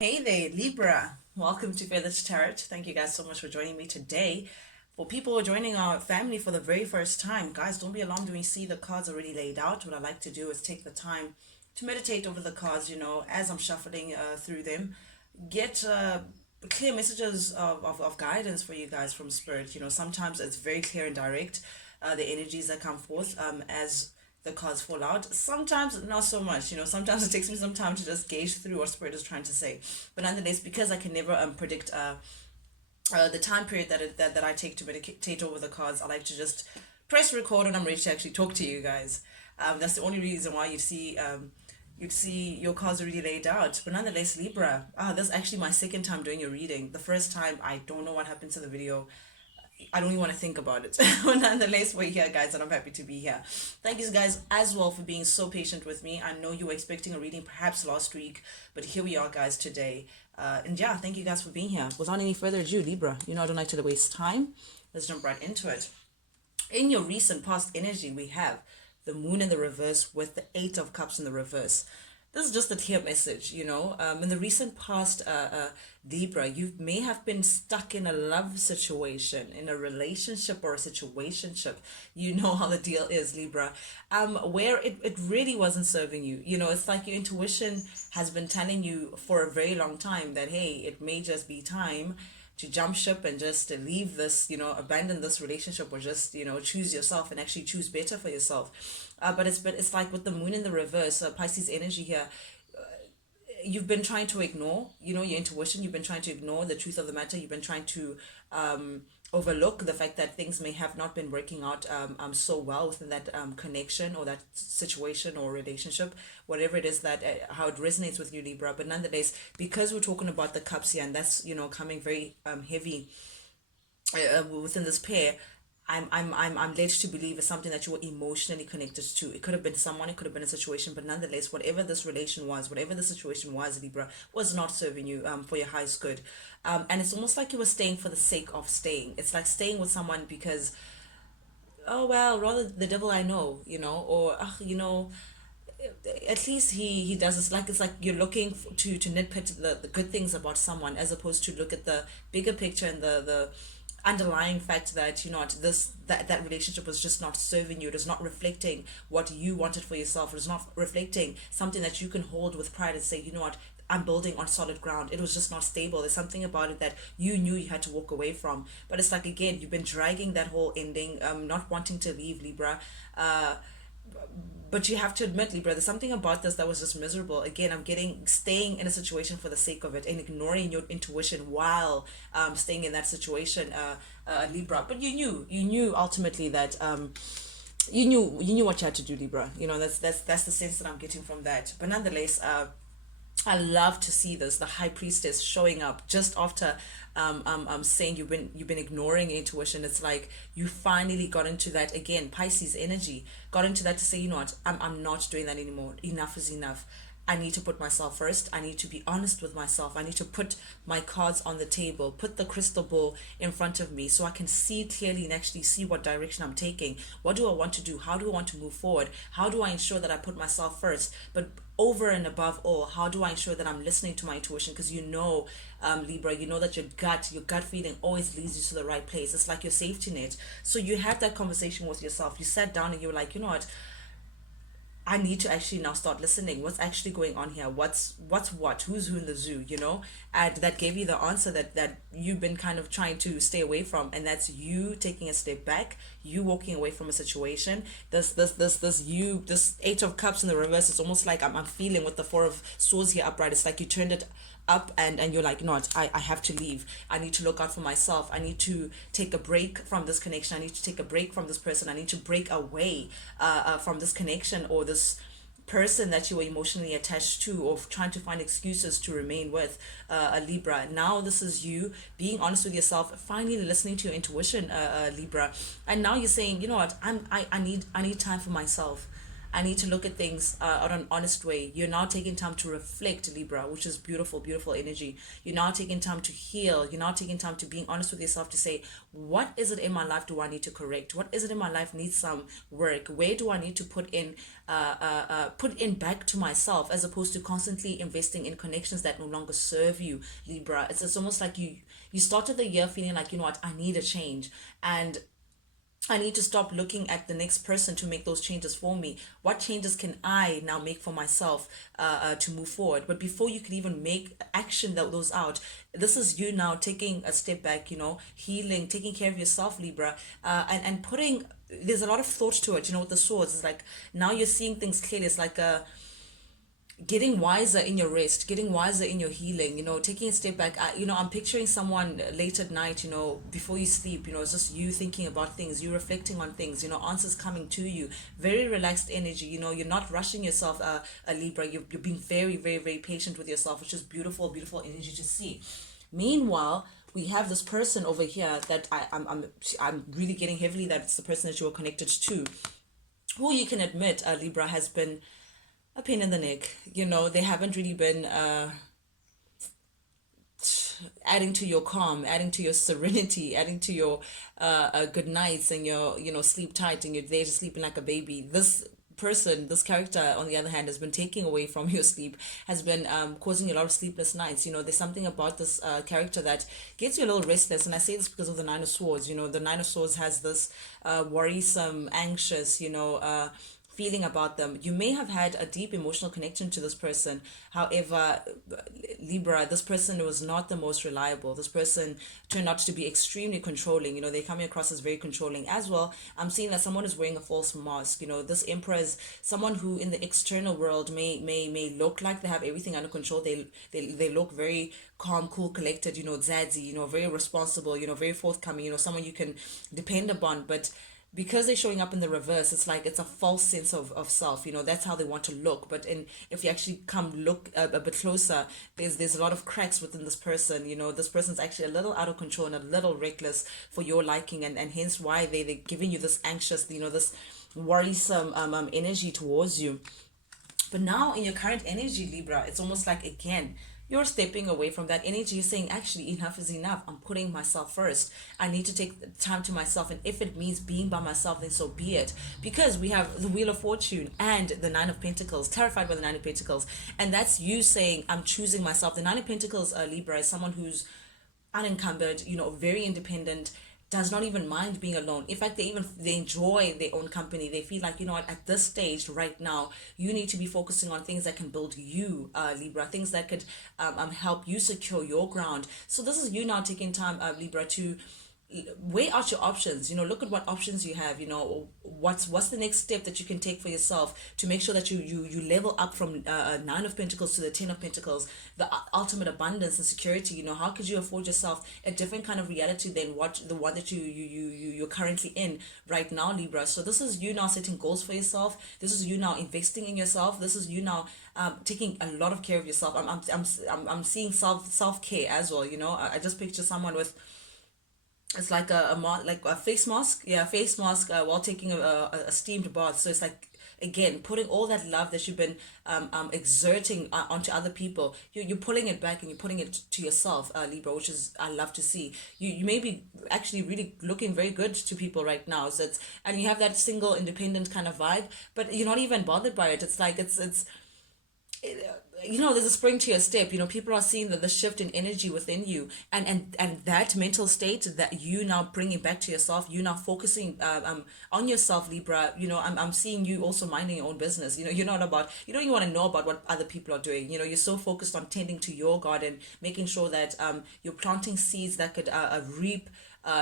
Hey there, Libra. Welcome to Feathers Tarot. Thank you guys so much for joining me today. For people who are joining our family for the very first time, guys, don't be alarmed when you see the cards already laid out. What I like to do is take the time to meditate over the cards, as I'm shuffling through them. Get clear messages of guidance for you guys from Spirit. Sometimes it's very clear and direct, the energies that come forth as the cards fall out. Sometimes not so much. Sometimes it takes me some time to just gauge through what Spirit is trying to say. But nonetheless, because I can never predict the time period that I take to meditate over the cards, I like to just press record and I'm ready to actually talk to you guys. That's the only reason why you'd see your cards already laid out. But nonetheless, Libra, that's actually my second time doing your reading. The first time, I don't know what happened to the video. I don't even want to think about it. But nonetheless, we're here, guys, and I'm happy to be here. Thank you guys as well for being so patient with me. I know you were expecting a reading perhaps last week, but here we are, guys, today. And yeah, thank you guys for being here. Without any further ado, Libra, I don't like to waste time. Let's jump right into it. In your recent past energy, we have the moon in the reverse with the Eight of Cups in the reverse. This is just a clear message, in the recent past, Libra, you may have been stuck in a love situation, in a relationship or a situationship. You know how the deal is, Libra, where it really wasn't serving you. It's like your intuition has been telling you for a very long time that, hey, it may just be time to jump ship and just to leave this, abandon this relationship, or just, choose yourself and actually choose better for yourself. But it's like with the moon in the reverse, Pisces energy here. You've been trying to ignore, your intuition. You've been trying to ignore the truth of the matter. You've been trying to overlook the fact that things may have not been working out so well within that connection or that situation or relationship, whatever it is that how it resonates with you, Libra. But nonetheless, because we're talking about the cups here, and that's coming very heavy within this pair. I'm led to believe is something that you were emotionally connected to. It could have been someone, it could have been a situation, but nonetheless, whatever this relation was, whatever the situation was, Libra, was not serving you for your highest good. And it's almost like you were staying for the sake of staying. It's like staying with someone because, oh well, rather the devil I know, or at least he does. It's like you're looking to nitpick the good things about someone, as opposed to look at the bigger picture and the underlying fact that that relationship was just not serving you. It is not reflecting what you wanted for yourself. It is not reflecting something that you can hold with pride and say, I'm building on solid ground. It was just not stable. There's something about it that you knew you had to walk away from. But it's like, again, you've been dragging that whole ending, not wanting to leave, Libra. But you have to admit, Libra, there's something about this that was just miserable. Again, I'm getting staying in a situation for the sake of it and ignoring your intuition while staying in that situation, Libra. But you knew ultimately that you knew what you had to do, Libra. That's the sense that I'm getting from that. But nonetheless, I love to see this, the high priestess showing up just after saying you've been ignoring intuition. It's like you finally got into that, again, Pisces energy, got into that to say, what, I'm not doing that anymore. Enough is enough. I need to put myself first. I need to be honest with myself. I need to put my cards on the table, put the crystal ball in front of me so I can see clearly and actually see what direction I'm taking. What do I want to do? How do I want to move forward? How do I ensure that I put myself first? But over and above all, how do I ensure that I'm listening to my intuition? Because Libra, you know that your gut feeling always leads you to the right place. It's like your safety net. So you had that conversation with yourself. You sat down and you were like, what? I need to actually now start listening. What's actually going on here? What's what? Who's who in the zoo? And that gave you the answer that you've been kind of trying to stay away from, and that's you taking a step back, you walking away from a situation. This Eight of Cups in the reverse. It's almost like I'm feeling with the Four of Swords here upright. It's like you turned it up and you're like, I have to leave. I need to look out for myself. I need to take a break from this connection. I need to take a break from this person. I need to break away from this connection or this person that you were emotionally attached to, or trying to find excuses to remain with, a Libra. Now this is you being honest with yourself, finally listening to your intuition, Libra. And now you're saying, what, I need time for myself. I need to look at things on an honest way. You're now taking time to reflect, Libra, which is beautiful, beautiful energy. You're now taking time to heal. You're now taking time to being honest with yourself to say, what is it in my life do I need to correct? What is it in my life needs some work? Where do I need to put in back to myself, as opposed to constantly investing in connections that no longer serve you, Libra? It's almost like you started the year feeling like, you know what, I need a change, and I need to stop looking at the next person to make those changes for me. What changes can I now make for myself to move forward? But before you can even make action those out, this is you now taking a step back, healing, taking care of yourself, Libra, and putting, there's a lot of thought to it, with the swords. It's like now you're seeing things clearly. It's like getting wiser in your rest, getting wiser in your healing, taking a step back. I'm picturing someone late at night, before you sleep, it's just you thinking about things, you reflecting on things, answers coming to you, very relaxed energy, you're not rushing yourself, a Libra, you're being very, very, very patient with yourself, which is beautiful, beautiful energy to see. Meanwhile, we have this person over here that I'm really getting heavily that it's the person that you are connected to, who you can admit, Libra, has been a pain in the neck. They haven't really been adding to your calm, adding to your serenity, adding to your good nights and your, sleep tight, and you're there just sleeping like a baby. This person, this character, on the other hand, has been taking away from your sleep, has been causing you a lot of sleepless nights. There's something about this character that gets you a little restless, and I say this because of the Nine of Swords. The Nine of Swords has this worrisome, anxious, feeling about them. You may have had a deep emotional connection to this person. However, Libra, this person was not the most reliable. This person turned out to be extremely controlling. They're coming across as very controlling as well. I'm seeing that someone is wearing a false mask. This emperor is someone who in the external world may look like they have everything under control. They look very calm, cool, collected, zazzy, very responsible, very forthcoming, someone you can depend upon. But because they're showing up in the reverse, it's like it's a false sense of self. That's how they want to look. But if you actually come look a bit closer, there's a lot of cracks within this person. This person's actually a little out of control and a little reckless for your liking, and hence why they're giving you this anxious, this worrisome energy towards you. But now in your current energy, Libra, it's almost like, again, you're stepping away from that energy. You're saying, actually, enough is enough. I'm putting myself first. I need to take time to myself. And if it means being by myself, then so be it. Because we have the Wheel of Fortune and the Nine of Pentacles, terrified by the Nine of Pentacles. And that's you saying, I'm choosing myself. The Nine of Pentacles, Libra, is someone who's unencumbered, very independent, does not even mind being alone. In fact, they enjoy their own company. They feel like, what, at this stage right now, you need to be focusing on things that can build you, Libra, things that could help you secure your ground. So this is you now taking time, Libra, to weigh out your options. Look at what options you have. What's the next step that you can take for yourself to make sure that you level up from Nine of Pentacles to the Ten of Pentacles, the ultimate abundance and security. How could you afford yourself a different kind of reality than the one that you're currently in right now, Libra? So this is you now setting goals for yourself. This is you now investing in yourself. This is you now taking a lot of care of yourself. I'm seeing self-care as well. I just picture someone with, it's like a face mask, face mask, while taking a steamed bath. So it's like, again, putting all that love that you've been exerting onto other people, you're pulling it back and you're putting it to yourself, Libra, which is, I love to see. You may be actually really looking very good to people right now, so and you have that single independent kind of vibe, but you're not even bothered by it. It's like it's there's a spring to your step. People are seeing the shift in energy within you, and that mental state that you now bringing back to yourself, you now focusing on yourself, Libra. I'm seeing you also minding your own business. You don't even want to know about what other people are doing. You're so focused on tending to your garden, making sure that you're planting seeds that could reap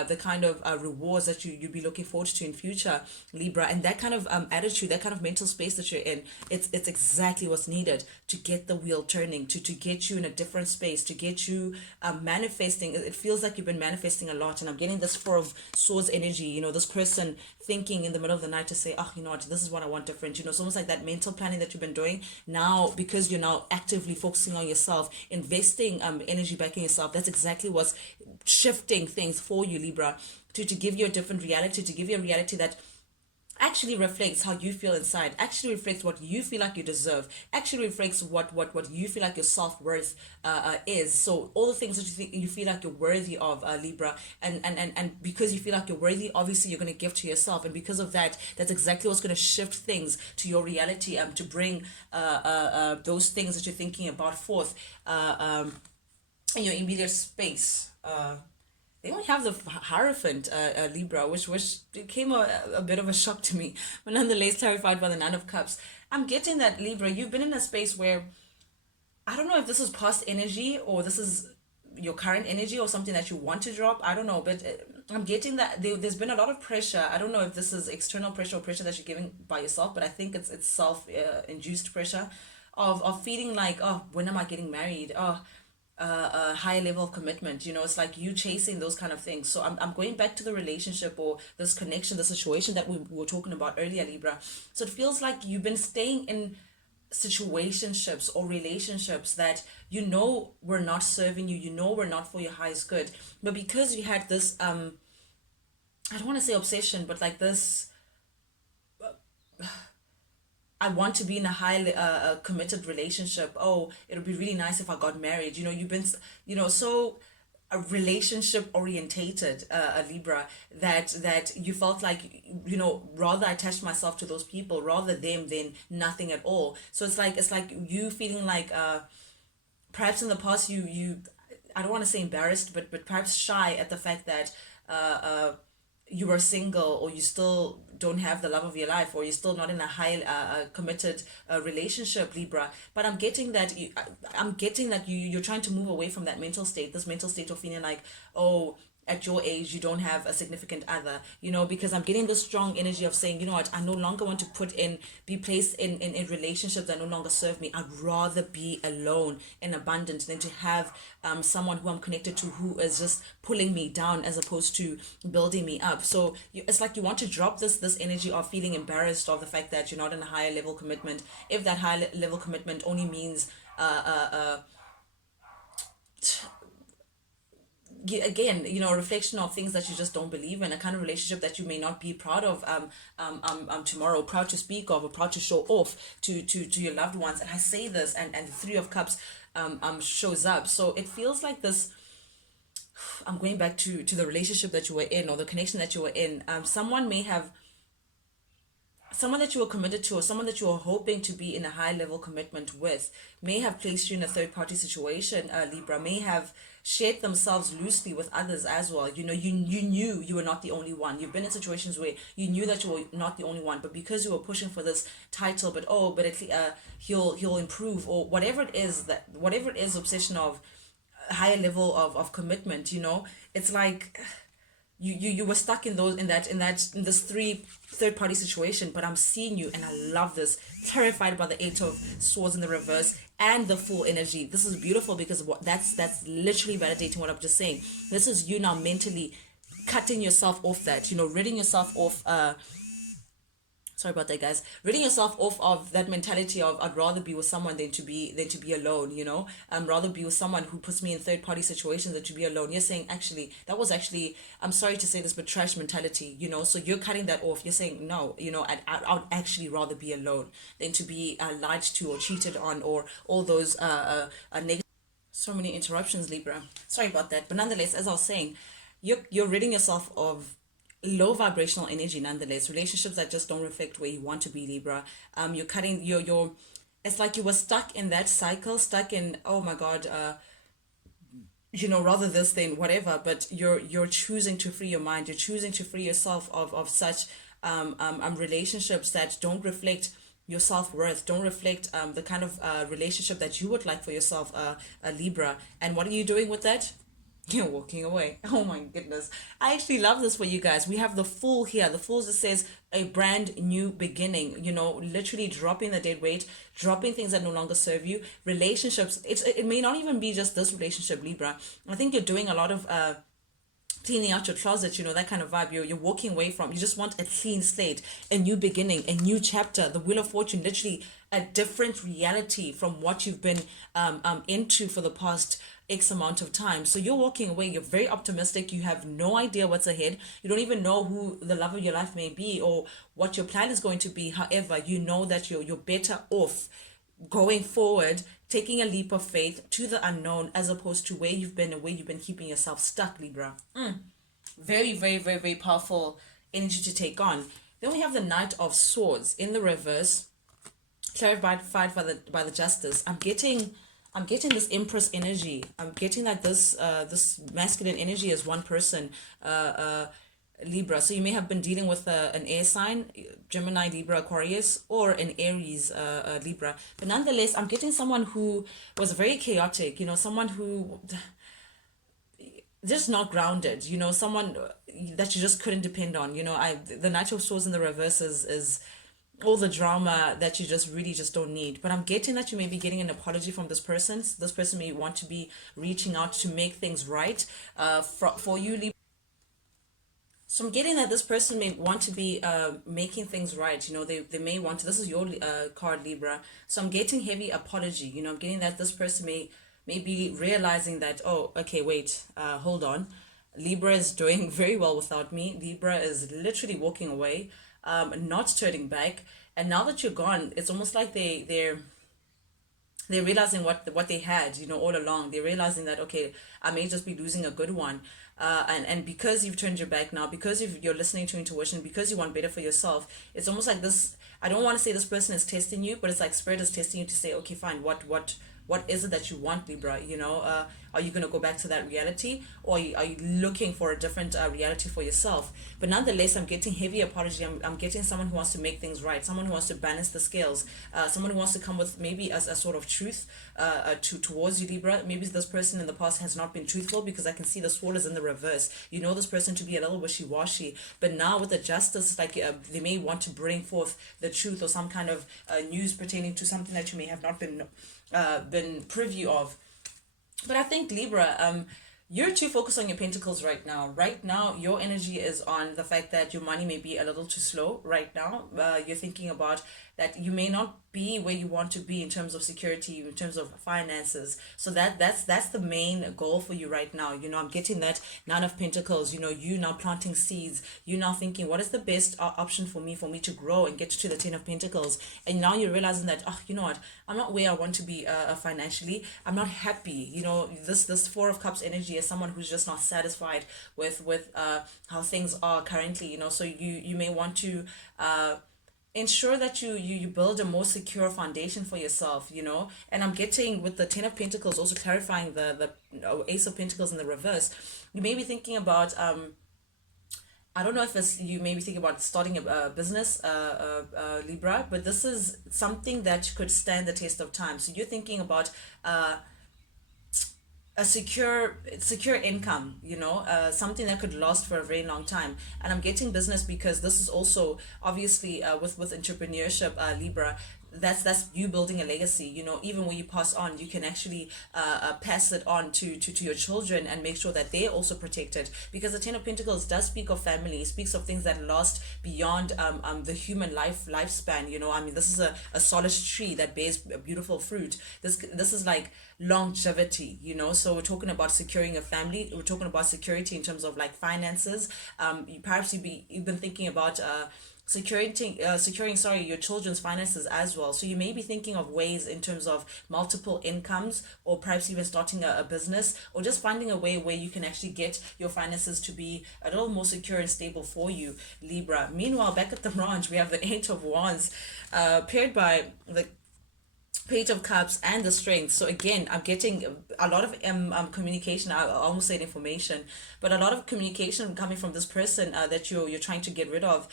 the kind of rewards that you'd be looking forward to in future, Libra. And that kind of attitude, that kind of mental space that you're in, it's exactly what's needed to get the wheel turning, to get you in a different space, to get you manifesting. It feels like you've been manifesting a lot, and I'm getting this Four of Swords energy, this person thinking in the middle of the night to say, oh, this is what I want different. It's almost like that mental planning that you've been doing now, because you're now actively focusing on yourself, investing energy back in yourself. That's exactly what's shifting things for you, Libra, to give you a different reality, to give you a reality that actually reflects how you feel inside, actually reflects what you feel like you deserve, actually reflects what you feel like your self-worth is. So all the things that you think you feel like you're worthy of, Libra, and because you feel like you're worthy, obviously you're going to give to yourself, and because of that, that's exactly what's going to shift things to your reality, to bring those things that you're thinking about forth in your immediate space. They only have the Hierophant, Libra, which came a bit of a shock to me, but nonetheless terrified by the Nine of Cups. I'm getting that, Libra, you've been in a space where, I don't know if this is past energy or this is your current energy or something that you want to drop. I don't know, but I'm getting that there's been a lot of pressure. I don't know if this is external pressure or pressure that you're giving by yourself, but I think it's self induced pressure of feeling like, oh, when am I getting married? Oh, a higher level of commitment. It's like you chasing those kind of things. So I'm going back to the relationship or this connection, the situation that we were talking about earlier, Libra. So it feels like you've been staying in situationships or relationships that were not serving you, were not for your highest good, but because you had this I don't want to say obsession, but like this, I want to be in a high committed relationship. Oh, it would be really nice if I got married. You've been so a relationship orientated, a Libra, that you felt like, rather attach myself to those people rather them than nothing at all. So it's like you feeling like perhaps in the past you I don't want to say embarrassed, but perhaps shy at the fact that you are single, or you still don't have the love of your life, or you're still not in a high committed relationship, Libra. But I'm getting that you're trying to move away from that mental state, this mental state of feeling like, oh, at your age you don't have a significant other, because I'm getting this strong energy of saying, what, I no longer want to be placed in relationships that no longer serve me. I'd rather be alone and abundant than to have someone who I'm connected to who is just pulling me down as opposed to building me up. So it's like you want to drop this energy of feeling embarrassed of the fact that you're not in a higher level commitment, if that higher level commitment only means again, a reflection of things that you just don't believe in, a kind of relationship that you may not be proud of tomorrow, proud to speak of, or proud to show off to your loved ones. And I say this, and the Three of Cups shows up. So it feels like this, I'm going back to the relationship that you were in, or the connection that you were in. Someone that you were committed to, or someone that you were hoping to be in a high level commitment with, may have placed you in a third party situation, Libra, may have shared themselves loosely with others as well. You knew you were not the only one. You've been in situations where you knew that you were not the only one, but because you were pushing for this title, but he'll improve, or whatever it is, obsession of a higher level of commitment, it's like you were stuck in this third party situation. But I'm seeing you, and I love this, terrified by the Eight of Swords in the reverse and the Full energy. This is beautiful, because that's literally validating what I'm just saying. This is you now mentally cutting yourself off, that ridding yourself off sorry about that, guys, ridding yourself off of that mentality of, I'd rather be with someone than to be alone. Rather be with someone who puts me in third party situations than to be alone. You're saying, actually, that was actually, I'm sorry to say this, but trash mentality. So you're cutting that off. You're saying, no, I'd actually rather be alone than to be lied to or cheated on, or all those negative. So many interruptions, Libra, sorry about that. But nonetheless, as I was saying, you're ridding yourself of low vibrational energy, nonetheless, relationships that just don't reflect where you want to be, Libra. You're cutting your it's like you were stuck in that cycle, stuck in, oh my god, rather this than whatever. But you're choosing to free your mind, you're choosing to free yourself of such relationships that don't reflect your self-worth, don't reflect the kind of relationship that you would like for yourself, a Libra. And what are you doing with that? You're walking away. Oh my goodness. I actually love this for you guys. We have the Fool here. The Fool that says a brand new beginning, literally dropping the dead weight, dropping things that no longer serve you. Relationships, it may not even be just this relationship, Libra. I think you're doing a lot of cleaning out your closet, that kind of vibe. You're walking away from. You just want a clean slate, a new beginning, a new chapter. The Wheel of Fortune, literally a different reality from what you've been into for the past X amount of time. So you're walking away. You're very optimistic. You have no idea what's ahead. You don't even know who the love of your life may be or what your plan is going to be. However, you know that you're better off going forward, taking a leap of faith to the unknown as opposed to where you've been and where you've been keeping yourself stuck, Libra. Very, very, very, very powerful energy to take on. Then we have the Knight of Swords in the reverse, clarified by the Justice. I'm getting this Empress energy. I'm getting that this masculine energy is one person, Libra. So you may have been dealing with an air sign, Gemini, Libra, Aquarius, or an Aries, Libra. But nonetheless, I'm getting someone who was very chaotic, someone who just not grounded, someone that you just couldn't depend on. The Knight of Swords in the reverse is all the drama that you just really just don't need. But I'm getting that you may be getting an apology from this person. This person may want to be reaching out to make things right for you, Libra. So I'm getting that this person may want to be making things right. They may want to. This is your card, Libra. So I'm getting heavy apology. I'm getting that this person may be realizing that, oh, okay, wait, hold on. Libra is doing very well without me. Libra is literally walking away, not turning back. And now that you're gone, it's almost like they're realizing what they had, all along. They're realizing that, okay, I may just be losing a good one. And because you've turned your back now, because you're listening to intuition, because you want better for yourself, it's almost like this. I don't want to say this person is testing you, but it's like Spirit is testing you to say, okay, fine, what is it that you want, Libra? Are you going to go back to that reality, or are you looking for a different reality for yourself? But nonetheless, I'm getting heavy apology. I'm getting someone who wants to make things right, someone who wants to balance the scales, someone who wants to come with maybe a sort of truth towards you, Libra. Maybe this person in the past has not been truthful, because I can see the sword is in the reverse. This person to be a little wishy-washy, but now with the Justice, like they may want to bring forth the truth or some kind of news pertaining to something that you may have not been privy of. But I think, Libra, you're too focused on your pentacles right now. Right now, your energy is on the fact that your money may be a little too slow right now. You're thinking about that you may not be where you want to be in terms of security, in terms of finances. So that's the main goal for you right now. I'm getting that Nine of Pentacles. You now planting seeds. You now thinking, what is the best option for me to grow and get to the Ten of Pentacles? And now you're realizing that, oh, you know what? I'm not where I want to be financially. I'm not happy. This Four of Cups energy is someone who's just not satisfied with how things are currently. So you may want to ensure that you build a more secure foundation for yourself, and I'm getting with the Ten of Pentacles also clarifying the Ace of Pentacles in the reverse. You may be thinking about I don't know if you may be thinking about starting a business, Libra, but this is something that could stand the test of time. So you're thinking about a secure income, something that could last for a very long time. And I'm getting business because this is also obviously with entrepreneurship, Libra. That's you building a legacy. Even when you pass on, you can actually pass it on to your children and make sure that they're also protected, because the Ten of Pentacles does speak of family. It speaks of things that last beyond the human lifespan. This is a solid tree that bears beautiful fruit. This is like longevity. So we're talking about securing a family. We're talking about security in terms of like finances. You've been thinking about securing your children's finances as well. So you may be thinking of ways in terms of multiple incomes, or perhaps even starting a business, or just finding a way where you can actually get your finances to be a little more secure and stable for you, Libra. Meanwhile, back at the ranch, we have the Eight of Wands paired by the Page of Cups and the Strength. So again, I'm getting a lot of communication. I almost said information, but a lot of communication coming from this person that you're trying to get rid of,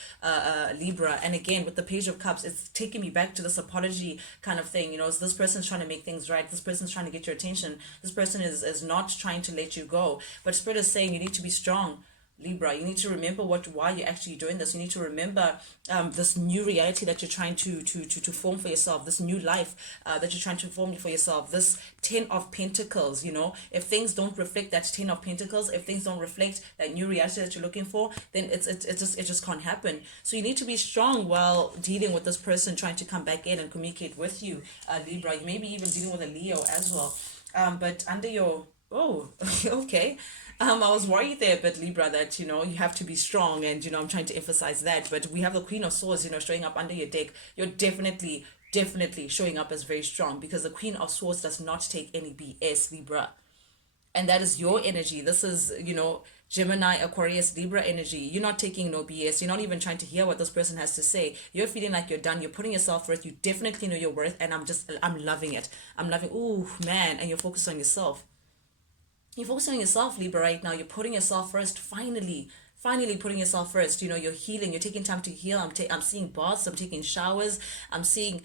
Libra. And again, with the Page of Cups, it's taking me back to this apology kind of thing. So this person's trying to make things right. This person's trying to get your attention. This person is not trying to let you go. But Spirit is saying you need to be strong. Libra. You need to remember why you're actually doing this. You need to remember this new reality that you're trying to form for yourself, this new life that you're trying to form for yourself, this 10 of Pentacles. If things don't reflect that 10 of Pentacles, if things don't reflect that new reality that you're looking for, then it just can't happen. So you need to be strong while dealing with this person trying to come back in and communicate with you, Libra. You may be even dealing with a Leo as well. But under your, oh, okay. I was worried there, but Libra, that you have to be strong, and I'm trying to emphasize that. But we have the Queen of Swords, showing up under your deck. You're definitely showing up as very strong, because the Queen of Swords does not take any BS, Libra, and that is your energy. This is Gemini, Aquarius, Libra energy. You're not taking no BS. You're not even trying to hear what this person has to say. You're feeling like you're done. You're putting yourself first. You definitely know your worth, and I'm loving it. I'm loving. Ooh, man, and you're focused on yourself. You're focusing on yourself, Libra, right now. You're putting yourself first. Finally putting yourself first. You're healing. You're taking time to heal. I'm seeing baths. I'm taking showers. I'm seeing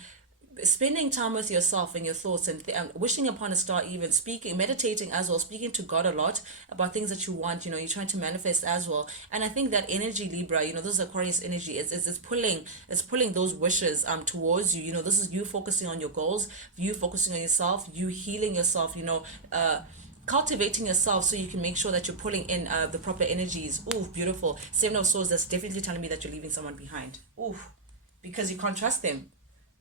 spending time with yourself and your thoughts, and wishing upon a star, even speaking, meditating as well, speaking to God a lot about things that you want. You're trying to manifest as well. And I think that energy, Libra, this Aquarius energy, is pulling those wishes towards you. This is you focusing on your goals, you focusing on yourself, you healing yourself, cultivating yourself, so you can make sure that you're pulling in the proper energies. Ooh, beautiful. Seven of Swords, that's definitely telling me that you're leaving someone behind. Ooh, because you can't trust them.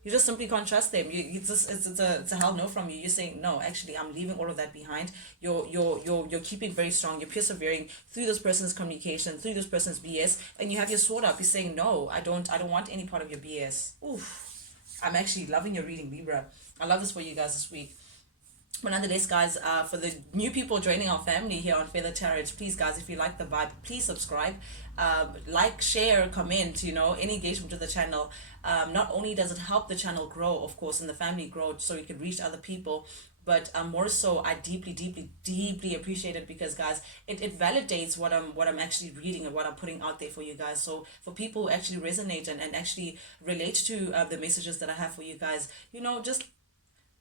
You just simply can't trust them. It's a hell no from you. You're saying, no, actually, I'm leaving all of that behind. You're keeping very strong. You're persevering through this person's communication, through this person's BS, and you have your sword up. You're saying, no, I don't want any part of your BS. Oof. I'm actually loving your reading, Libra. I love this for you guys this week. But nonetheless, guys, for the new people joining our family here on Feather Tarot, please, guys, if you like the vibe, please subscribe, like, share, comment, any engagement with the channel. Not only does it help the channel grow, of course, and the family grow, so you can reach other people, but more so, I deeply appreciate it, because, guys, it validates what I'm actually reading and what I'm putting out there for you guys. So for people who actually resonate and actually relate to the messages that I have for you guys, just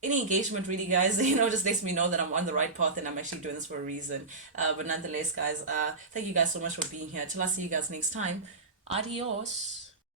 any engagement, really, guys, just lets me know that I'm on the right path and I'm actually doing this for a reason. But nonetheless, guys, thank you guys so much for being here. Till I see you guys next time. Adios.